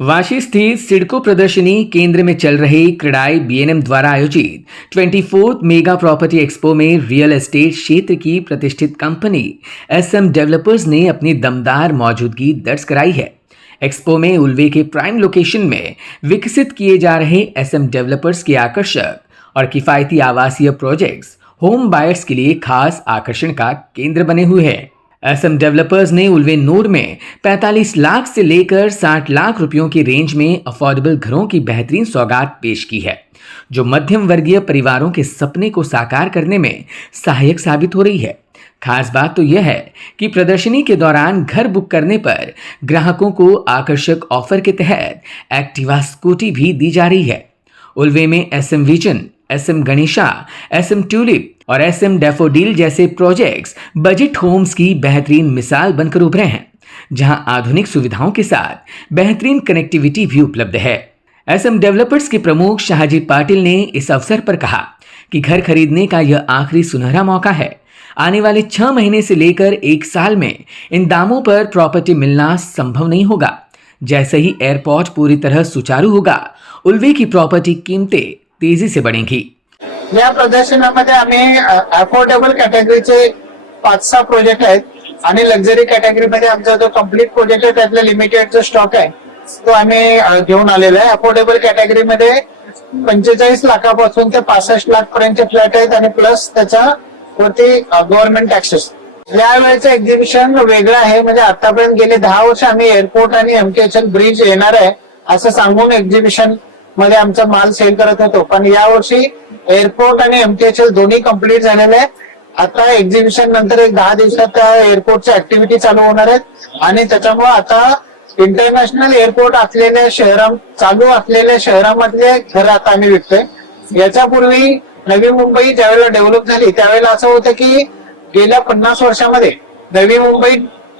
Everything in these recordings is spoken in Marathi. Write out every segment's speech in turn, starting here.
वाशी स्थित सिडको प्रदर्शनी केंद्र में चल रहे क्रेडाई बीएनएम द्वारा आयोजित 24th मेगा प्रॉपर्टी एक्सपो में रियल एस्टेट क्षेत्र की प्रतिष्ठित कंपनी एसएम डेवलपर्स ने अपनी दमदार मौजूदगी दर्ज कराई है। एक्सपो में उल्वे के प्राइम लोकेशन में विकसित किए जा रहे एसएम डेवलपर्स के आकर्षक और किफायती आवासीय प्रोजेक्ट्स होम बायर्स के लिए खास आकर्षण का केंद्र बने हुए हैं। एसएम डेवलपर्स ने उल्वे नोड में 45 लाख से लेकर 60 लाख रुपयों की रेंज में अफोर्डेबल घरों की बेहतरीन सौगात पेश की है, जो मध्यम वर्गीय परिवारों के सपने को साकार करने में सहायक साबित हो रही है। खास बात तो यह है कि प्रदर्शनी के दौरान घर बुक करने पर ग्राहकों को आकर्षक ऑफर के तहत एक्टिवा स्कूटी भी दी जा रही है। उल्वे में SM vision, SM Ganesha, SM tulip और एसएम डैफोडिल जैसे प्रोजेक्ट्स बजट होम्स की बेहतरीन मिसाल बनकर उभरे हैं, जहां आधुनिक सुविधाओं के साथ बेहतरीन कनेक्टिविटी भी उपलब्ध है। एसएम डेवलपर्स के प्रमुख शाहजी पाटिल ने इस अवसर पर कहा कि घर खरीदने का यह आखिरी सुनहरा मौका है। आने वाले 6 महीने से लेकर 1 साल में इन दामों पर प्रॉपर्टी मिलना संभव नहीं होगा। जैसे ही एयरपोर्ट पूरी तरह सुचारू होगा, उल्वे की प्रॉपर्टी कीमतें तेजी से बढ़ेंगी। या प्रदर्शनामध्ये आम्ही अफोर्डेबल कॅटेगरीचे 5-6 प्रोजेक्ट आहेत आणि लक्झरी कॅटेगरीमध्ये आमचा जो कम्प्लीट प्रोजेक्ट आहे त्यातला लिमिटेडचा स्टॉक आहे तो आम्ही घेऊन आलेला आहे। अफोर्डेबल कॅटेगरीमध्ये 45 लाखापासून ते 65 लाख पर्यंतचे फ्लॅट आहेत आणि प्लस त्याच्यावरती गव्हर्नमेंट टॅक्सेस। यावेळेचं एक्झिबिशन वेगळं आहे, म्हणजे आतापर्यंत गेले 10 वर्ष आम्ही एअरपोर्ट आणि एमटीएचएल ब्रिज येणार आहे असं सांगून एक्झिबिशन मध्ये आमचा माल सेल करत होतो, पण यावर्षी एअरपोर्ट आणि एमटीएचएल दोन्ही कंप्लीट झालेले आहेत। आता एक्झिबिशन नंतर एक 10 दिवसात एअरपोर्टच्या ऍक्टिव्हिटी चालू होणार आहेत आणि त्याच्यामुळे आता इंटरनॅशनल एअरपोर्ट असलेल्या चालू असलेल्या शहरामधले घर आता आम्ही विकतोय। याच्यापूर्वी नवी मुंबई ज्यावेळेला डेव्हलप झाली त्यावेळेला असं होतं की गेल्या 50 वर्षामध्ये नवी मुंबई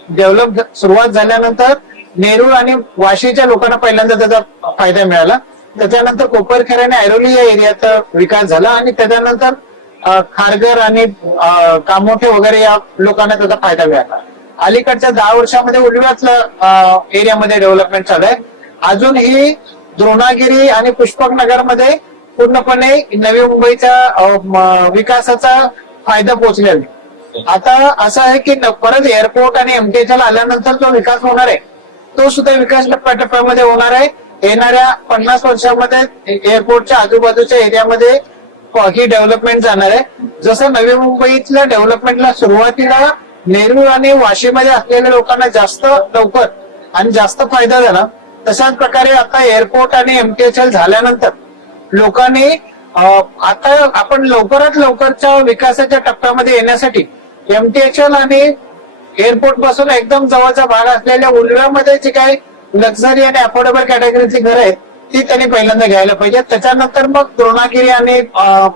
डेव्हलप सुरुवात झाल्यानंतर नेरूळ आणि वाशीच्या लोकांना पहिल्यांदा त्याचा फायदा मिळाला। त्याच्यानंतर कोपरखैर आणि ऐरोली या एरियाचा विकास झाला आणि त्याच्यानंतर खारघर आणि कामोठे वगैरे या लोकांना त्याचा फायदा मिळाला। अलीकडच्या 10 वर्षामध्ये उल्व्यातल्या एरियामध्ये डेव्हलपमेंट चालू आहे। अजूनही द्रोणागिरी आणि पुष्पकनगर मध्ये पूर्णपणे नवी मुंबईच्या विकासाचा फायदा पोहोचलेला आहे। आता असं आहे की परत एअरपोर्ट आणि एमटीएचएल आल्यानंतर जो विकास होणार आहे तो सुद्धा विकास टप्प्याटप्प्यामध्ये होणार आहे। येणाऱ्या 50 वर्षामध्ये एअरपोर्टच्या आजूबाजूच्या एरियामध्ये ही डेव्हलपमेंट जाणार आहे। जसं नवी मुंबईतल्या डेव्हलपमेंटला सुरुवातीला नेरूळ आणि वाशीमध्ये असलेल्या लोकांना जास्त लवकर आणि जास्त फायदा झाला, तशाच प्रकारे आता एअरपोर्ट आणि एमटीएचएल झाल्यानंतर लोकांनी आता आपण लवकरात लवकरच्या विकासाच्या टप्प्यामध्ये येण्यासाठी एमटीएचएल आणि एअरपोर्ट पासून एकदम जवळचा भाग असलेल्या उल्व्यामध्ये जे काही लक्झरी आणि अफोर्डेबल कॅटेगरीची घरं आहेत ती त्यांनी पहिल्यांदा घ्यायला पाहिजे। त्याच्यानंतर मग द्रोणागिरी आणि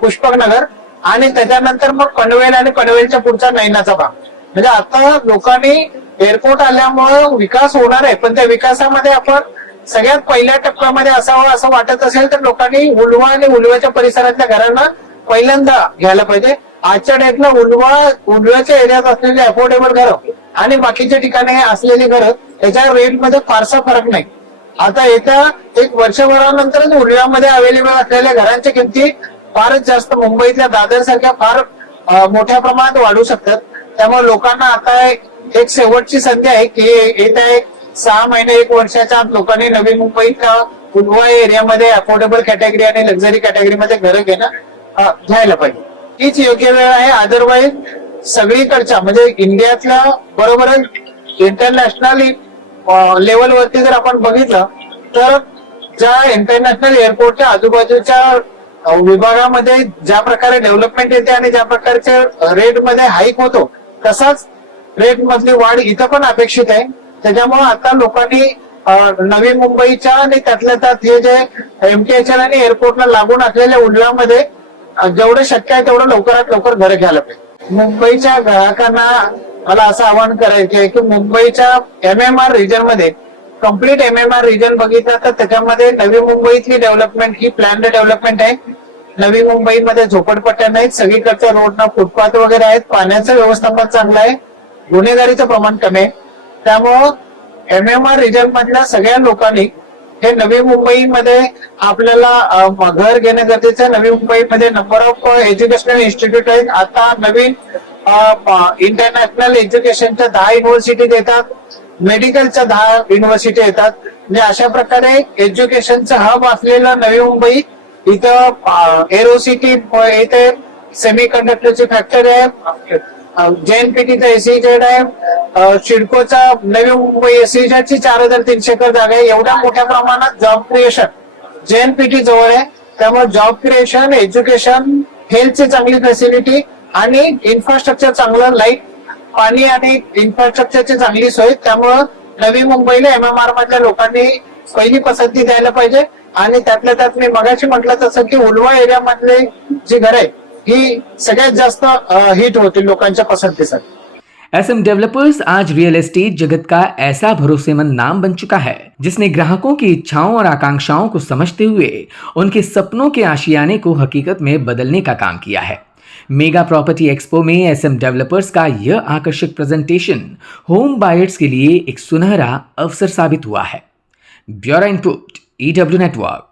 पुष्पकनगर आणि त्याच्यानंतर मग पनवेल आणि पनवेलच्या पुढचा नैनाचा भाग। म्हणजे आता लोकांनी एअरपोर्ट आल्यामुळे विकास होणार आहे, पण त्या विकासामध्ये आपण सगळ्यात पहिल्या टप्प्यामध्ये असावं असं वाटत असेल तर लोकांनी उल्वा आणि उल्व्याच्या परिसरातल्या घरांना पहिल्यांदा घ्यायला पाहिजे। आजच्या डेटला उल्व्याच्या एरियात असलेली अफोर्डेबल घरं आणि बाकीच्या ठिकाणी असलेली घरं याच्या रेटमध्ये फारसा फरक नाही। आता येत्या 1 वर्षभरानंतरच उल्व्यामध्ये अवेलेबल असलेल्या घरांच्या किमती फारच जास्त मुंबईतल्या दादर सारख्या फार मोठ्या प्रमाणात वाढू शकतात। त्यामुळे लोकांना आता एक शेवटची संधी आहे की येत्या 6 महिने 1 वर्षाच्या आत लोकांनी नवी मुंबईच्या उल्वा एरियामध्ये अफोर्डेबल कॅटेगरी आणि लक्झरी कॅटेगरीमध्ये घरं घ्यायला पाहिजे। हीच योग्य वेळ आहे। अदरवाईज सगळीकडच्या म्हणजे इंडियातल्या बरोबरच इंटरनॅशनल लेवलवरती जर आपण बघितलं तर ज्या इंटरनॅशनल एअरपोर्टच्या आजूबाजूच्या विभागामध्ये ज्या प्रकारे डेव्हलपमेंट येते आणि ज्या प्रकारच्या रेटमध्ये हाईक होतो तसाच रेट मधली वाढ इथं पण अपेक्षित आहे। त्याच्यामुळे आता लोकांनी नवी मुंबईच्या आणि त्यातल्या त्यात हे जे एमटीएचएल आणि एअरपोर्टला लागून असलेल्या उल्व्यामध्ये जेवढं शक्य आहे तेवढं लवकरात लवकर घरं घ्यायला पाहिजे। मुंबईच्या ग्राहकांना मला असं आवाहन करायचं आहे की मुंबईच्या एमएमआर रिजन मध्ये कम्प्लीट एमएमआर रिजन बघितलं तर त्याच्यामध्ये नवी मुंबईतली डेव्हलपमेंट ही प्लॅन्ड डेव्हलपमेंट आहे। नवी मुंबईमध्ये झोपडपट्ट्या नाहीत, सगळीकडच्या रोडना फुटपाथ वगैरे आहेत, पाण्याचं व्यवस्थापन चांगलं आहे, गुन्हेगारीचं प्रमाण कमी आहे। त्यामुळं एमएमआर रिजन मधल्या सगळ्या लोकांनी हे नवी मुंबईमध्ये आपल्याला घर घेणं गरजेचं आहे. नवी मुंबईमध्ये नंबर ऑफ एज्युकेशनल इन्स्टिट्यूट आहेत. आता नवीन इंटरनॅशनल एज्युकेशनच्या 10 युनिव्हर्सिटीज येतात, मेडिकलच्या 10 युनिव्हर्सिटी येतात. म्हणजे अशा प्रकारे एज्युकेशनचं हब असलेलं नवी मुंबई, इथं एरोसिटी, इथे सेमी कंडक्टरची फॅक्टरी आहे, JNPTचा SEZ आहे, सिडकोचा नवी मुंबई SEZची 4300 एकर जागा आहे. एवढ्या मोठ्या प्रमाणात जॉब क्रिएशन JNPT जवळ आहे. त्यामुळे जॉब क्रिएशन, एज्युकेशन, हेल्थची चांगली फॅसिलिटी आणि इन्फ्रास्ट्रक्चर चांगलं, लाईट, पाणी आणि इन्फ्रास्ट्रक्चरची चांगली सोय. त्यामुळं नवी मुंबईला MMR मधल्या लोकांनी पहिली पसंती द्यायला पाहिजे. आणि त्यातल्या त्यात मी मगाशी म्हटलं तसं की उलवा एरिया मधले जी घरं आहेत ही सगळ्यात जास्त हिट होतील लोकांच्या पसंतीसाठी. SM डेवलपर्स आज रियल एस्टेट जगत का ऐसा भरोसेमंद नाम बन चुका है जिसने ग्राहकों की इच्छाओं और आकांक्षाओं को समझते हुए उनके सपनों के आशियाने को हकीकत में बदलने का काम किया है. मेगा प्रॉपर्टी एक्सपो में SM डेवलपर्स का यह आकर्षक प्रेजेंटेशन होम बायर्स के लिए एक सुनहरा अवसर साबित हुआ है. Bureau input EW network.